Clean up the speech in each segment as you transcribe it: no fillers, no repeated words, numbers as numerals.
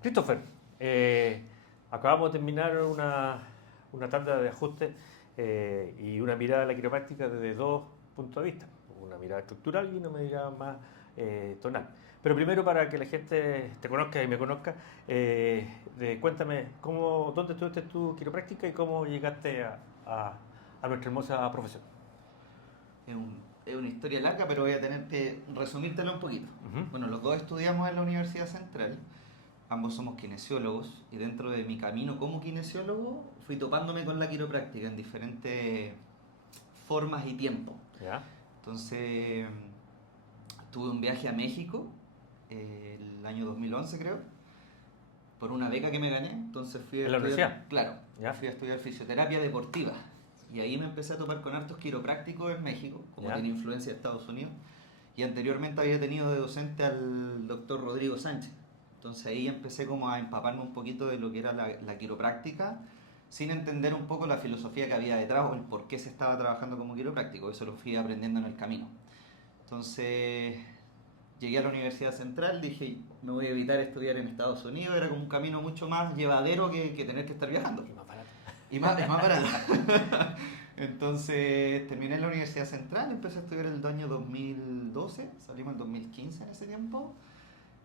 Christopher, acabamos de terminar una tanda de ajustes y una mirada a la quiropráctica desde dos puntos de vista, una mirada estructural y una mirada más tonal. Pero primero para que la gente te conozca y me conozca, cuéntame dónde estudiaste tu quiropráctica y cómo llegaste a nuestra hermosa profesión. Es una historia larga, pero voy a tener que resumírtela un poquito. Ujú. Bueno, los dos estudiamos en la Universidad Central, ambos somos kinesiólogos y dentro de mi camino como kinesiólogo fui topándome con la quiropráctica en diferentes formas y tiempos. ¿Ya? Entonces, tuve un viaje a México el año 2011 creo, por una beca que me gané. Entonces fui a ¿En la estudiar, universidad? claro, ¿Ya? fui a estudiar fisioterapia deportiva. Y ahí me empecé a topar con hartos quiroprácticos en México, como ¿Ya? tiene influencia de Estados Unidos. Y anteriormente había tenido de docente al doctor Rodrigo Sánchez. Entonces ahí empecé como a empaparme un poquito de lo que era la quiropráctica, sin entender un poco la filosofía que había detrás o el por qué se estaba trabajando como quiropráctico. Eso lo fui aprendiendo en el camino. Entonces llegué a la Universidad Central, dije, me voy a evitar estudiar en Estados Unidos, era como un camino mucho más llevadero que tener que estar viajando. Y más barato. Es más barato. Entonces terminé en la Universidad Central, empecé a estudiar el año 2012, salimos en 2015 en ese tiempo,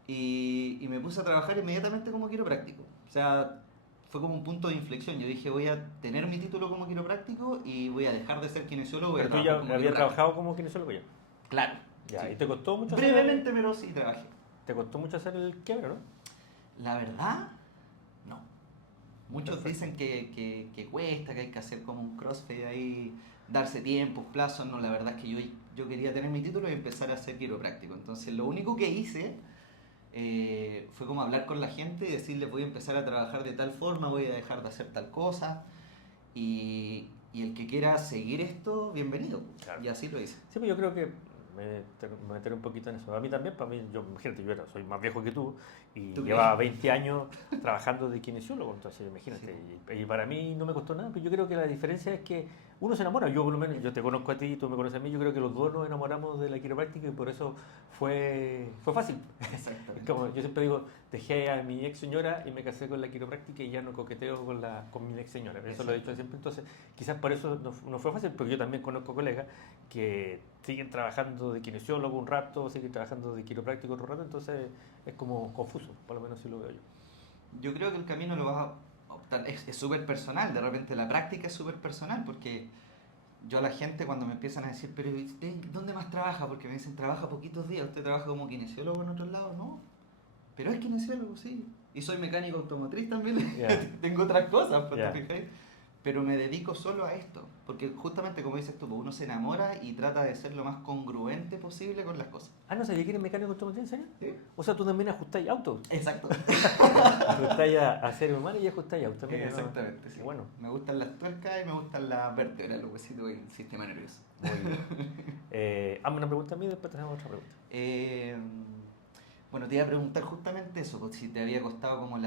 y me puse a trabajar inmediatamente como quiropráctico. O sea, fue como un punto de inflexión. Yo dije, voy a tener mi título como quiropráctico y voy a dejar de ser kinesiólogo, voy a Pero tú trabajar ya como habías quiropráctico. trabajado como kinesiólogo ya. Claro. Ya, Sí. ¿y te costó mucho Brevemente, pero sí trabajé. te costó mucho hacer el quiebre, no? La verdad, no. Muchos Perfecto. dicen que cuesta, que hay que hacer como un crossfit ahí, darse tiempos, plazos. No, la verdad es que yo quería tener mi título y empezar a ser quiropráctico. Entonces, lo único que hice fue como hablar con la gente y decirles voy a empezar a trabajar de tal forma, voy a dejar de hacer tal cosa. Y el que quiera seguir esto, bienvenido. Claro. Y así lo hice. Sí, pues yo creo que me meteré un poquito en eso. A mí también, para mí, imagínate, soy más viejo que tú y ¿Tú llevaba crees? 20 años trabajando de kinesiólogo, entonces imagínate. Sí. Y para mí no me costó nada, pero yo creo que la diferencia es que uno se enamora. Yo por lo menos, yo te conozco a ti, tú me conoces a mí, yo creo que los dos nos enamoramos de la quiropráctica y por eso fue fácil. Es Exactamente. como yo siempre digo, dejé a mi ex señora y me casé con la quiropráctica y ya no coqueteo con mi ex señora. Eso lo he dicho Exacto. siempre, entonces quizás por eso no fue fácil, porque yo también conozco colegas que siguen trabajando de kinesiólogo un rato, siguen trabajando de quiropráctico otro rato, entonces es como confuso, por lo menos así lo veo yo. Yo creo que el camino lo vas a optar, es súper personal, de repente la práctica es súper personal, porque yo a la gente cuando me empiezan a decir, pero ¿usted dónde más trabaja? Porque me dicen, trabaja poquitos días, ¿usted trabaja como kinesiólogo en otros lados? No, pero es kinesiólogo, sí. Y soy mecánico automotriz también, Ya, tengo otras cosas, pues, ¿te ya. fijáis? Pero me dedico solo a esto, porque justamente como dices tú, pues, uno se enamora y trata de ser lo más congruente posible con las cosas. Ah, no sabía que eres mecánico automotriz, ¿en serio? ¿Sí? O sea, tú también ajustáis autos. Exacto. Ajustáis a ser humano y ajustáis autos. Mira, ¿no? Exactamente, sí. Qué bueno. Me gustan las tuercas y me gustan las vértebras, los huesitos y el sistema nervioso. Muy bien. Hazme una pregunta a mí y después te hacemos otra pregunta. Eh, bueno, te iba a preguntar justamente eso, pues, si te había costado como el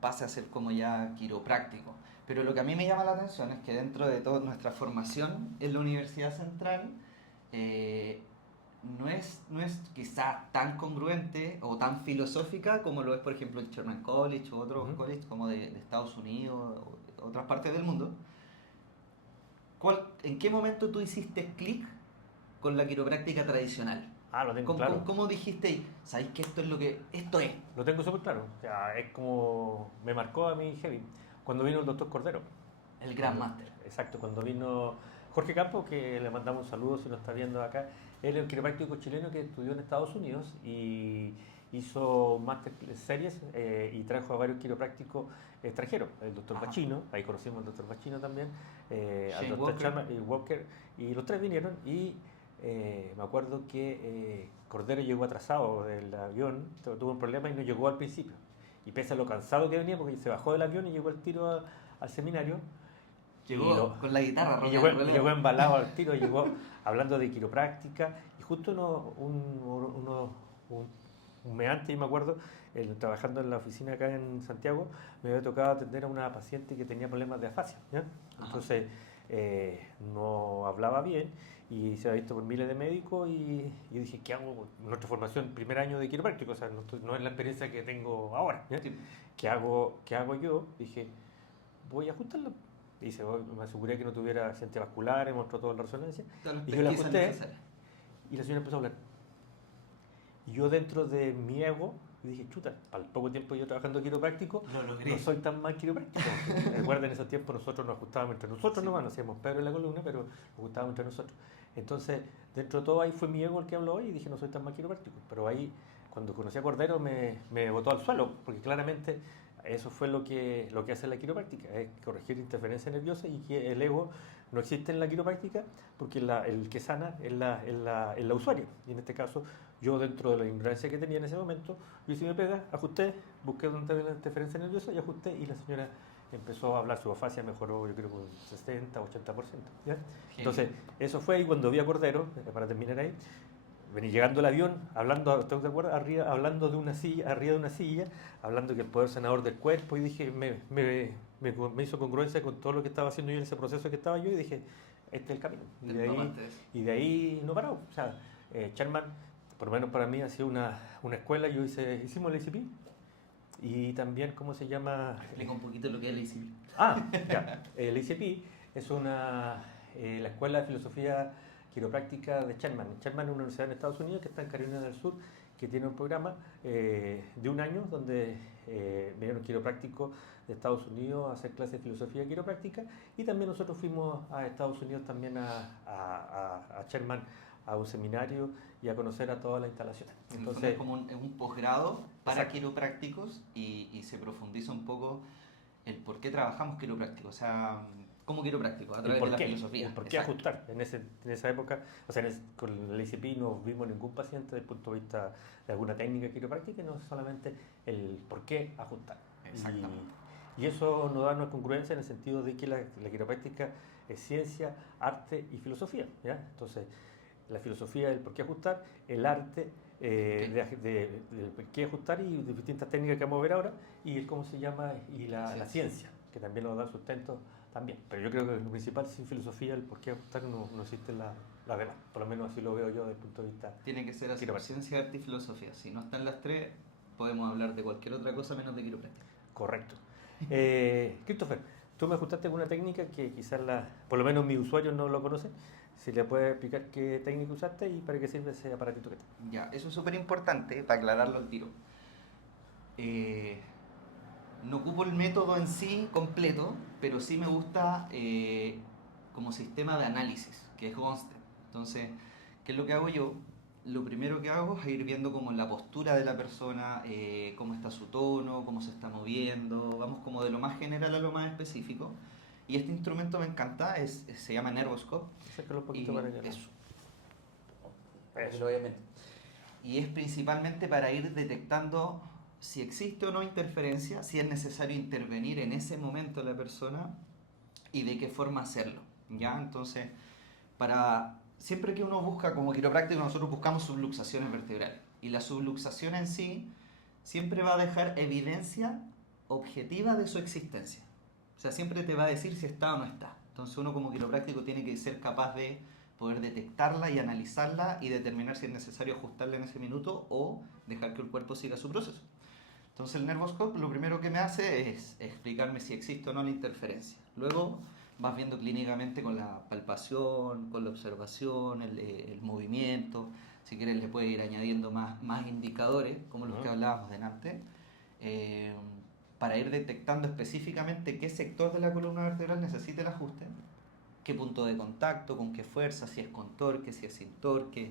pase a ser como ya quiropráctico. Pero lo que a mí me llama la atención es que dentro de toda nuestra formación en la Universidad Central, eh, no es quizás tan congruente o tan filosófica como lo es, por ejemplo, el Sherman College o otros Ujú. colleges como de Estados Unidos o de otras partes del mundo. ¿En qué momento tú hiciste clic con la quiropráctica tradicional? Ah, lo tengo ¿Cómo, claro. cómo dijiste, sabéis que esto es lo que esto es? Lo tengo súper claro. O sea, es como me marcó a mí heavy cuando vino el doctor Cordero. El Cuando, Grandmaster. exacto, cuando vino Jorge Campos, que le mandamos un saludo si nos está viendo acá. Él es un quiropráctico chileno que estudió en Estados Unidos y hizo máster series y trajo a varios quiroprácticos extranjeros. El doctor Ajá. Bachino, ahí conocimos al doctor Bachino también, al Shane doctor Walker. Chama y Walker, y los tres vinieron y me acuerdo que Cordero llegó atrasado del avión, tuvo un problema y no llegó al principio. Y pese a lo cansado que venía, porque se bajó del avión y llegó al tiro al seminario, y, Llegó con la guitarra y rock llegó, and y rollera. llegó embalado al tiro, llegó hablando de quiropráctica, y justo un mes antes, yo me acuerdo, trabajando en la oficina acá en Santiago, me había tocado atender a una paciente que tenía problemas de afasia, ¿ya? Ajá. Entonces no hablaba bien y se ha visto por miles de médicos y yo dije, ¿qué hago? Nuestra formación, primer año de quiropráctico, o sea, no es la experiencia que tengo ahora. ¿Ya? Sí. Qué hago yo? Dije, voy a ajustarlo. Dice, me aseguré que no tuviera accidente vascular, me mostró toda la resonancia. Todas las Y yo la pesquisas ajusté necesarias. y la señora empezó a hablar. Y yo dentro de mi ego dije, chuta, al poco tiempo yo trabajando quiropráctico, Lo logré. no soy tan mal quiropráctico. Recuerden, en esos tiempos nosotros nos ajustábamos entre nosotros, Sí. nomás, no hacíamos Pedro en la columna, pero nos ajustábamos entre nosotros. Entonces, dentro de todo ahí fue mi ego el que habló y dije, no soy tan mal quiropráctico. Pero ahí, cuando conocí a Cordero, me botó al suelo, porque claramente eso fue lo que hace la quiropráctica, es corregir interferencia nerviosa y que el ego no existe en la quiropráctica porque el que sana es la usuaria. Y en este caso, yo dentro de la ignorancia que tenía en ese momento, yo hice mi pega, ajusté, busqué dónde había la interferencia nerviosa y ajusté y la señora empezó a hablar, su afasia mejoró yo creo con 60, 80%. ¿Ya? Entonces, eso fue y cuando vi a Cordero, para terminar ahí, vení llegando el avión, hablando, ¿te acuerdas? Arriba, hablando de una silla, arriba de una silla, hablando que el poder sanador del cuerpo y dije, me hizo congruencia con todo lo que estaba haciendo yo en ese proceso que estaba yo y dije, este es el camino. Y de ahí no paró. O sea, Charman, por lo menos para mí, ha sido una escuela. Hicimos el ICP y también, ¿cómo se llama? Explica un poquito lo que es el ICP. Ya. El ICP es la Escuela de Filosofía Quiropráctica de Charman. Charman es una universidad en Estados Unidos que está en Carolina del Sur, que tiene un programa de un año donde vinieron quiroprácticos de Estados Unidos a hacer clases de filosofía quiropráctica y también nosotros fuimos a Estados Unidos también a Charman a un seminario y a conocer a todas las instalaciones. Entonces, es como un posgrado para exacto. quiroprácticos y se profundiza un poco el por qué trabajamos quiroprácticos, o sea, como quiroprácticos, a través de la filosofía. El por qué ajustar. En esa época, o sea, con el ICP no vimos ningún paciente desde el punto de vista de alguna técnica quiropráctica, no solamente el por qué ajustar. Exactamente. Y eso nos da una congruencia en el sentido de que la quiropráctica es ciencia, arte y filosofía. ¿Ya? Entonces, la filosofía es el por qué ajustar, el arte del por qué ajustar y de distintas técnicas que vamos a ver ahora, y el cómo se llama, y la ciencia, que también nos da sustento también. Pero yo creo que lo principal, sin filosofía, el por qué ajustar no existe la demás. Por lo menos así lo veo yo desde el punto de vista. Tiene que ser así, ciencia, arte y filosofía. Si no están las tres, podemos hablar de cualquier otra cosa menos de quiropráctica. Correcto. Christopher, tú me ajustaste con una técnica que quizás por lo menos mis usuarios no lo conocen. Si le puedes explicar qué técnica usaste y para qué sirve ese aparatito que está. Ya, eso es súper importante para aclararlo al tiro. No ocupo el método en sí completo, pero sí me gusta como sistema de análisis, que es Gonster. Entonces, ¿qué es lo que hago yo? Lo primero que hago es ir viendo como la postura de la persona, cómo está su tono, cómo se está moviendo, vamos como de lo más general a lo más específico. Y este instrumento me encanta, se llama Nervoscope. Sácalo un poquito para allá. Eso. Obviamente. Y es principalmente para ir detectando si existe o no interferencia, si es necesario intervenir en ese momento la persona y de qué forma hacerlo. ¿Ya? Entonces, siempre que uno busca como quiropráctico, nosotros buscamos subluxaciones vertebrales. Y la subluxación en sí siempre va a dejar evidencia objetiva de su existencia. O sea, siempre te va a decir si está o no está. Entonces uno como quiropráctico tiene que ser capaz de poder detectarla y analizarla y determinar si es necesario ajustarla en ese minuto o dejar que el cuerpo siga su proceso. Entonces el Nervoscope lo primero que me hace es explicarme si existe o no la interferencia. Luego vas viendo clínicamente con la palpación, con la observación, el movimiento. Si quieres le puedes ir añadiendo más indicadores, como los que hablábamos delante, para ir detectando específicamente qué sector de la columna vertebral necesita el ajuste, qué punto de contacto, con qué fuerza, si es con torque, si es sin torque,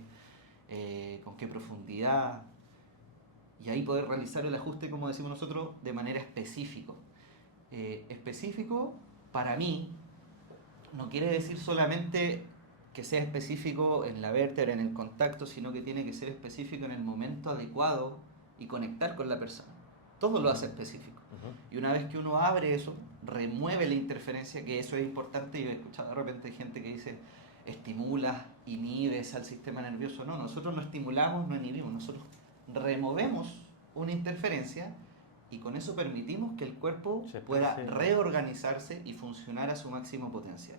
con qué profundidad, y ahí poder realizar el ajuste, como decimos nosotros, de manera específica. Específico, para mí, no quiere decir solamente que sea específico en la vértebra, en el contacto, sino que tiene que ser específico en el momento adecuado y conectar con la persona. Todo lo hace específico. Y una vez que uno abre eso, remueve la interferencia, que eso es importante. Yo he escuchado de repente gente que dice, estimulas, inhibes al sistema nervioso. No, nosotros no estimulamos, no inhibimos, nosotros removemos una interferencia y con eso permitimos que el cuerpo pueda reorganizarse y funcionar a su máximo potencial.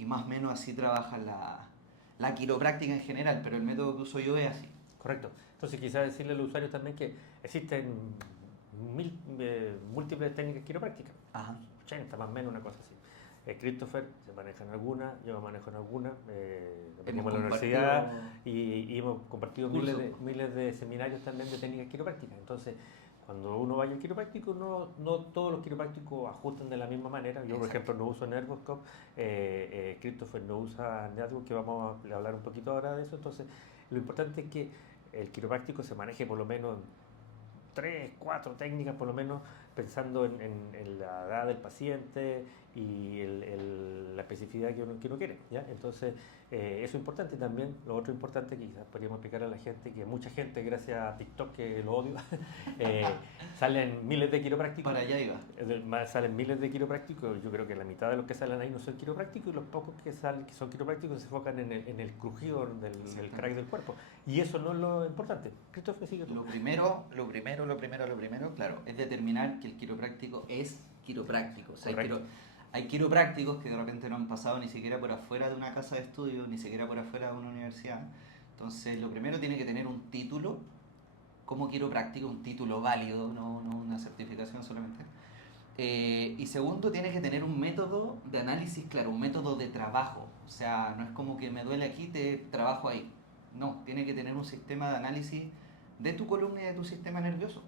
y más o menos así trabaja la quiropráctica en general, pero el método que uso yo es así. Correcto. Entonces quizás decirle al usuario también que existen múltiples técnicas quiroprácticas, Ajá. 80 más o menos, una cosa así. Christopher se maneja en algunas, yo me manejo en algunas, venimos a la universidad y hemos compartido miles de seminarios también de técnicas quiroprácticas. Entonces, cuando uno vaya al quiropráctico, no todos los quiroprácticos ajustan de la misma manera. Yo, por ejemplo, no uso Nervoscope, Christopher no usa Network, que vamos a hablar un poquito ahora de eso. Entonces, lo importante es que el quiropráctico se maneje por lo menos 3, 4 técnicas, por lo menos pensando en la edad del paciente y la especificidad que uno quiere, ¿ya? Entonces, eso es importante. También lo otro importante que quizás podríamos explicar a la gente, que mucha gente, gracias a TikTok, que lo odio, salen miles de quiroprácticos. Para allá iba. Salen miles de quiroprácticos. Yo creo que la mitad de los que salen ahí no son quiroprácticos, y los pocos que salen que son quiroprácticos se enfocan en el crujido del crack del cuerpo. Y eso no es lo importante. Christopher, sigue tú. Lo primero, claro, es determinar que el quiropráctico es quiropráctico. O sea, hay quiroprácticos que de repente no han pasado ni siquiera por afuera de una casa de estudio, ni siquiera por afuera de una universidad. Entonces, lo primero tiene que tener un título como quiropráctico, un título válido, no una certificación solamente. Y segundo, tiene que tener un método de análisis, claro, un método de trabajo. O sea, no es como que me duele aquí, te trabajo ahí. No, tiene que tener un sistema de análisis de tu columna y de tu sistema nervioso.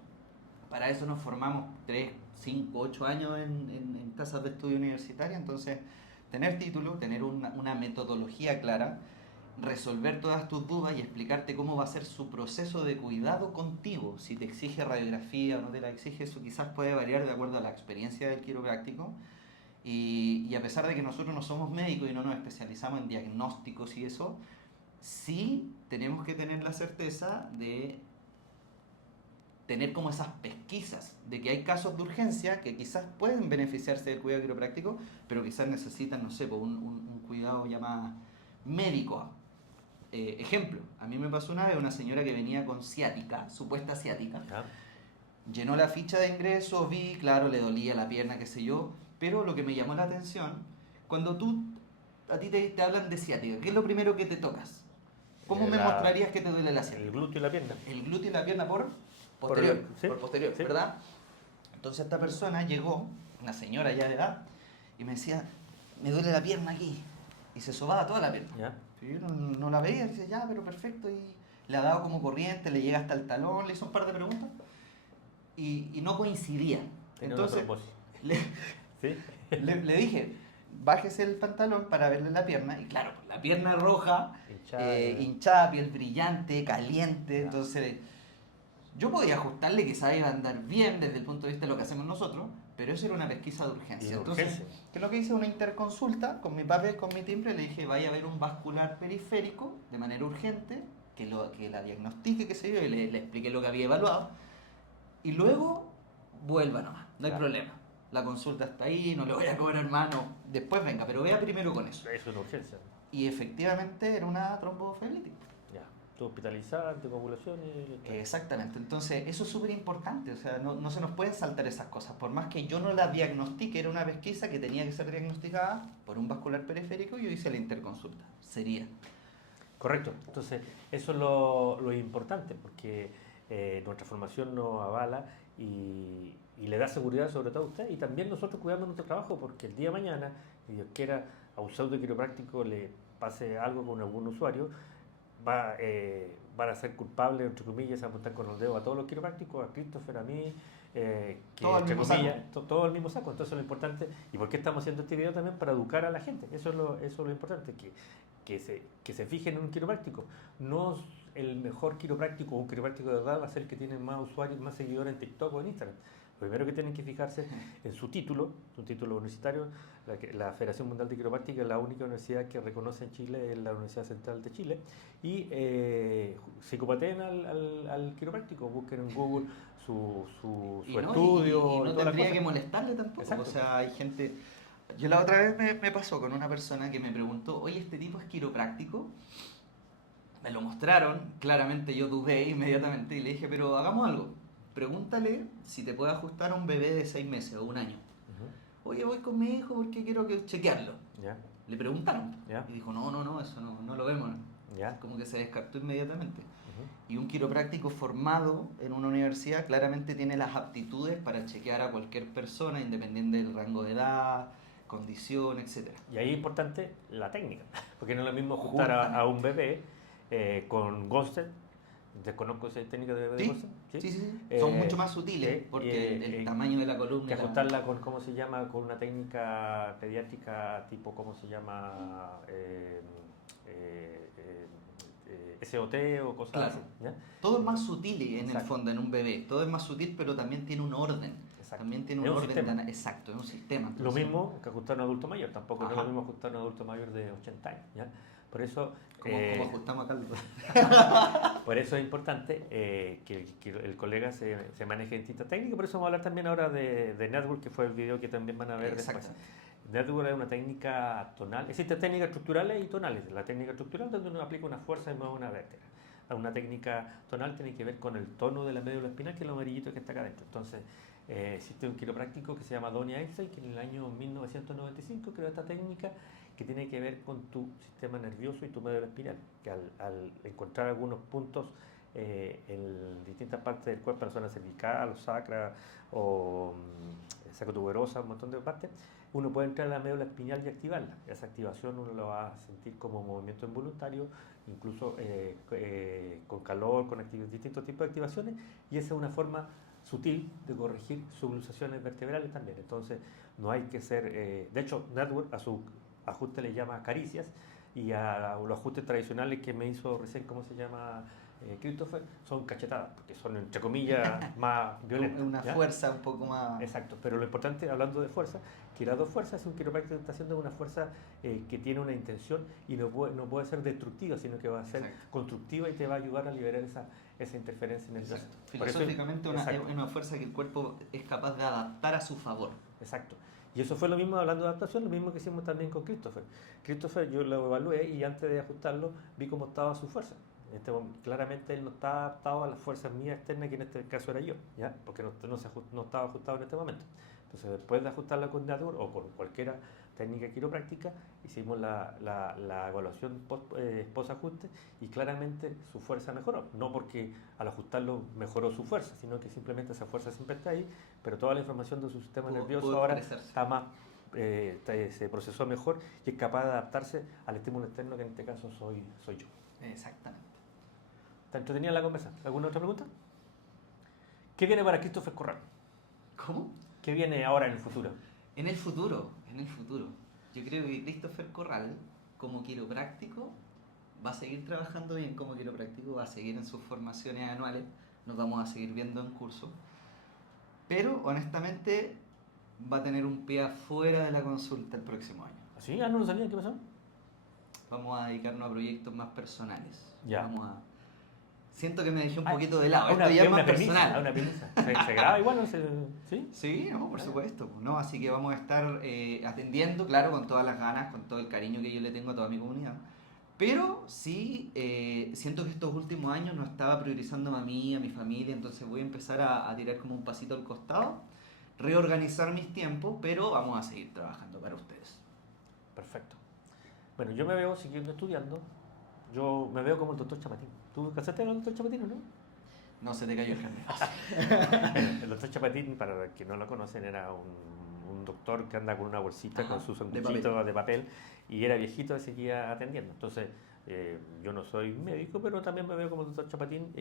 Para eso nos formamos 3, 5, 8 años en casas de estudio universitaria. Entonces, tener título, tener una metodología clara, resolver todas tus dudas y explicarte cómo va a ser su proceso de cuidado contigo. Si te exige radiografía o no te la exige, eso quizás puede variar de acuerdo a la experiencia del quiropráctico. Y a pesar de que nosotros no somos médicos y no nos especializamos en diagnósticos y eso, sí tenemos que tener la certeza de tener como esas pesquisas de que hay casos de urgencia que quizás pueden beneficiarse del cuidado quiropráctico, pero quizás necesitan, no sé, un cuidado ya más médico. Ejemplo, a mí me pasó una vez una señora que venía con ciática, supuesta ciática, llenó la ficha de ingreso, vi, claro, le dolía la pierna, qué sé yo, pero lo que me llamó la atención, cuando a ti te hablan de ciática, ¿qué es lo primero que te tocas? ¿Cómo me mostrarías que te duele la ciática? El glúteo y la pierna. El glúteo y la pierna por posterior, ¿sí? Por posterior, ¿sí? ¿verdad? Entonces esta persona llegó, una señora ya de edad, y me decía, me duele la pierna aquí, y se sobaba toda la pierna. ¿Ya? Yo no la veía, dice, ya, pero perfecto, y le ha dado como corriente, le llega hasta el talón, le hizo un par de preguntas, y no coincidía. Tenía entonces ¿sí? le dije, bájese el pantalón para verle la pierna, y claro, la pierna roja, hinchada, piel brillante, caliente, entonces yo podía ajustarle, quizás iba a andar bien desde el punto de vista de lo que hacemos nosotros, pero eso era una pesquisa de urgencia. Entonces, ¿qué es lo que hice? Una interconsulta con mi papel, con mi timbre, le dije, vaya a ver un vascular periférico de manera urgente, que la diagnostique, qué sé yo, y le expliqué lo que había evaluado, y luego vuelva nomás, no hay problema. La consulta está ahí, no le voy a cobrar mano, después venga, pero vea primero con eso. Eso es una urgencia. Y efectivamente era una tromboflebitis. Ya, tú hospitalizada, anticoagulación y... Exactamente, entonces eso es súper importante, o sea, no se nos pueden saltar esas cosas, por más que yo no la diagnostique, era una pesquisa que tenía que ser diagnosticada por un vascular periférico y yo hice la interconsulta, sería. Correcto, entonces eso es lo importante, porque nuestra formación nos avala y le da seguridad sobre todo a usted, y también nosotros cuidando nuestro trabajo, porque el día de mañana, si Dios quiera, a un pseudo quiropráctico le pase algo con algún usuario, van a ser culpables, entre comillas, a apuntar con los dedos a todos los quiroprácticos, a Christopher, a mí, que todo entre comillas, todo el mismo saco. Entonces lo importante, y por qué estamos haciendo este video también, para educar a la gente, eso es lo importante, que se fijen en un quiropráctico. No el mejor quiropráctico o un quiropráctico de verdad va a ser el que tiene más usuarios, más seguidores en TikTok o en Instagram. Lo primero que tienen que fijarse en su título universitario. La Federación Mundial de Quiropráctica es la única universidad que reconoce en Chile, es la Universidad Central de Chile. Y psicopateen al quiropráctico, busquen en Google su estudio. Y no tendría que molestarle tampoco. Exacto. O sea, hay gente... Yo la otra vez me pasó con una persona que me preguntó, oye, ¿este tipo es quiropráctico? Me lo mostraron, claramente yo dudé inmediatamente y le dije, pero hagamos algo. Pregúntale si te puede ajustar a un bebé de 6 meses o un año. Oye, voy con mi hijo porque quiero chequearlo. ¿Ya? Le preguntaron ¿Ya? y dijo, no, eso no lo vemos. ¿Ya? Como que se descartó inmediatamente. Ujú. Y un quiropráctico formado en una universidad claramente tiene las aptitudes para chequear a cualquier persona, independiente del rango de edad, condición, etcétera. Y ahí es importante la técnica, porque no es lo mismo ajustar a un Justamente. bebé con Gonstead, desconozco esa técnica de bebé de Sí, Gonstead, sí. Son mucho más sutiles porque el tamaño de la columna que y la... ajustarla con, ¿cómo se llama? Con una técnica pediátrica tipo, ¿cómo se llama? SOT o cosas Claro. así. ¿Ya? Todo es más sutil en el Exacto. fondo en un bebé. Todo es más sutil, pero también tiene un orden. Exacto. También tiene Es un un orden. sistema. Exacto, es un sistema. Lo Entonces, mismo que ajustar a un adulto mayor, tampoco no es lo ajá. mismo ajustar a un adulto mayor de 80 años. ¿Ya? Por eso, ¿Cómo ajustamos acá? por eso es importante que el colega se maneje en distintas técnicas. Por eso vamos a hablar también ahora de Network, que fue el video que también van a ver después. Exactamente. Network es una técnica tonal. Existen técnicas estructurales y tonales. La técnica estructural donde uno aplica una fuerza y mueve una vértebra. Una técnica tonal tiene que ver con el tono de la médula espinal, que es lo amarillito que está acá adentro. Entonces, existe un quiropráctico que se llama Donny Einstein, que en el año 1995 creó esta técnica que tiene que ver con tu sistema nervioso y tu médula espinal, que al encontrar algunos puntos en distintas partes del cuerpo, en la zona cervical, o sacra, o sacrotuberosa, un montón de partes, uno puede entrar a la médula espinal y activarla. Esa activación uno lo va a sentir como movimiento involuntario, incluso con calor, con distintos tipos de activaciones, y esa es una forma sutil de corregir subluxaciones vertebrales también. Entonces, no hay que ser... de hecho, Network a su ajuste le llama caricias, y a los ajustes tradicionales que me hizo recién, ¿cómo se llama? Christopher, son cachetadas, porque son, entre comillas, más violentas. Una ¿ya? fuerza un poco más... Exacto, pero lo importante, hablando de fuerza, que las dos fuerzas, es un quiropráctico que está haciendo una fuerza que tiene una intención y no puede ser destructiva, sino que va a ser Exacto. constructiva y te va a ayudar a liberar esa interferencia en el brazo. Filosóficamente es una fuerza que el cuerpo es capaz de adaptar a su favor. Exacto. Y eso fue lo mismo, hablando de adaptación, lo mismo que hicimos también con Christopher. Christopher yo lo evalué y antes de ajustarlo vi cómo estaba su fuerza. Claramente él no estaba adaptado a las fuerzas mías externas, que en este caso era yo, ¿ya? Porque no estaba ajustado en este momento. Entonces, después de ajustarla con Network o con cualquier técnica quiropráctica, hicimos la evaluación post-ajuste y claramente su fuerza mejoró. No porque al ajustarlo mejoró su fuerza, sino que simplemente esa fuerza siempre está ahí, pero toda la información de su sistema nervioso ahora está más, se procesó mejor y es capaz de adaptarse al estímulo externo, que en este caso soy yo. Exactamente. ¿Está entretenida la conversa? ¿Alguna otra pregunta? ¿Qué viene para Christopher Corral? ¿Cómo? ¿Qué viene ahora en el futuro? En el futuro. Yo creo que Christopher Corral, como quiropráctico, va a seguir trabajando bien como quiropráctico, va a seguir en sus formaciones anuales, nos vamos a seguir viendo en curso, pero honestamente va a tener un pie afuera de la consulta el próximo año. ¿Sí? ¿Ah, no lo sabía? ¿Qué pasó? Vamos a dedicarnos a proyectos más personales. Ya. Siento que me dejé un poquito de lado. Esto Una, ya es más una premisa, personal. una premisa. ¿Se graba igual? ¿No? ¿Sí? Sí, no, por supuesto. No, así que vamos a estar atendiendo, claro, con todas las ganas, con todo el cariño que yo le tengo a toda mi comunidad. Pero sí, siento que estos últimos años no estaba priorizando a mí, a mi familia, entonces voy a empezar a tirar como un pasito al costado, reorganizar mis tiempos, pero vamos a seguir trabajando para ustedes. Perfecto. Bueno, yo me veo siguiendo estudiando. Yo me veo como el doctor Chapatín. ¿Tú casaste al doctor Chapatín o no? No se te cayó el carnet. El doctor Chapatín, para los que no lo conocen, era un doctor que anda con una bolsita, Ajá, con sus de sanguchitos de papel, y era viejito y seguía atendiendo. Entonces, yo no soy médico, pero también me veo como el doctor Chapatín,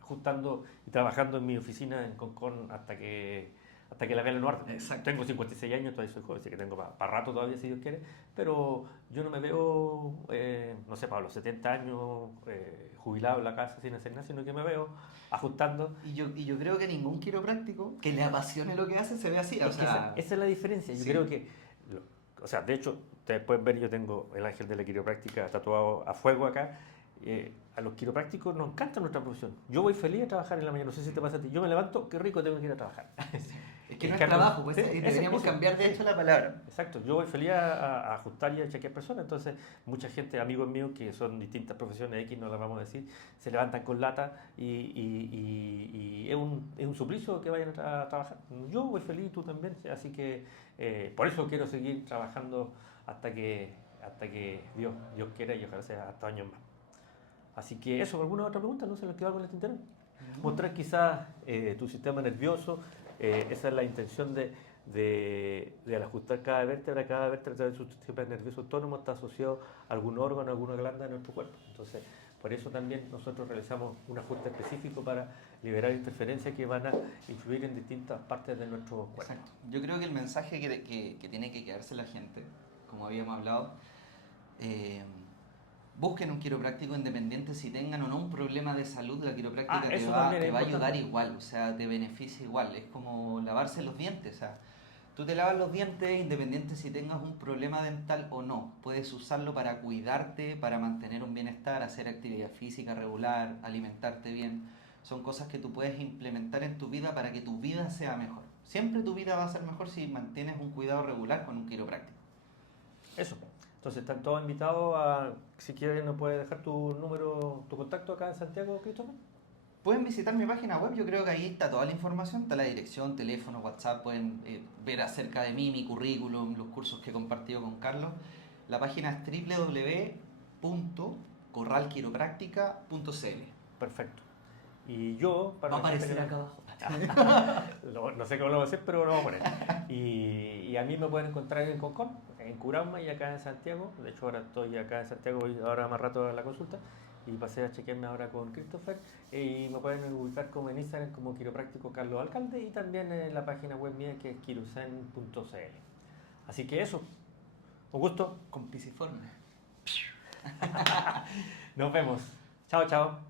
ajustando y trabajando en mi oficina en Concón hasta que la vea en orden. Exacto. Tengo 56 años, todavía soy joven, así que tengo para rato todavía, si Dios quiere, pero yo no me veo, no sé, para los 70 años, jubilado en la casa sin hacer nada, sino que me veo ajustando. Y yo creo que ningún quiropráctico que le apasione lo que hace se ve así. O sea, esa es la diferencia. Yo creo que, o sea, de hecho, ustedes pueden ver, yo tengo el ángel de la quiropráctica tatuado a fuego acá. A los quiroprácticos nos encanta nuestra profesión. Yo voy feliz a trabajar en la mañana, no sé si te pasa a ti. Yo me levanto, qué rico, tengo que ir a trabajar. es que no es trabajo, pues, sí, deberíamos cambiar de hecho la palabra. Exacto, yo voy feliz a ajustar y a chequear personas. Entonces, mucha gente, amigos míos, que son distintas profesiones X, no las vamos a decir, se levantan con lata y es un suplicio que vayan a trabajar. Yo voy feliz, tú también. Así que por eso quiero seguir trabajando hasta que hasta que Dios quiera y ojalá sea hasta años más. Así que eso, ¿alguna otra pregunta? ¿No se les quedó algo en el tintero? Mostrar quizás tu sistema nervioso, esa es la intención al ajustar cada vértebra a través de su sistema nervioso autónomo está asociado a algún órgano, a alguna glándula de nuestro cuerpo. Entonces, por eso también nosotros realizamos un ajuste específico para liberar interferencias que van a influir en distintas partes de nuestro cuerpo. Exacto. Yo creo que el mensaje que tiene que quedarse la gente, como habíamos hablado, busquen un quiropráctico independiente si tengan o no un problema de salud. La quiropráctica te va a ayudar igual, o sea, te beneficia igual. Es como lavarse los dientes, o sea, tú te lavas los dientes independiente si tengas un problema dental o no. Puedes usarlo para cuidarte, para mantener un bienestar, hacer actividad física regular, alimentarte bien. Son cosas que tú puedes implementar en tu vida para que tu vida sea mejor. Siempre tu vida va a ser mejor si mantienes un cuidado regular con un quiropráctico. Eso. Entonces están todos invitados a, si quieren, nos puedes dejar tu número, tu contacto acá en Santiago, Christopher. Pueden visitar mi página web, yo creo que ahí está toda la información, está la dirección, teléfono, WhatsApp, pueden ver acerca de mí, mi currículum, los cursos que he compartido con Carlos. La página es www.corralquiropráctica.cl. Perfecto. Y yo, para va a aparecer acá abajo. No sé cómo lo voy a hacer, pero lo vamos a poner. Y a mí me pueden encontrar en Concón, en Curauma y acá en Santiago. De hecho, ahora estoy acá en Santiago, voy ahora más rato a la consulta. Y pasé a chequearme ahora con Christopher. Y me pueden ubicar como en Instagram como quiropráctico Carlos Alcalde y también en la página web mía que es quirusen.cl. Así que eso, un gusto. Con pisiforme. Nos vemos. Chao, chao.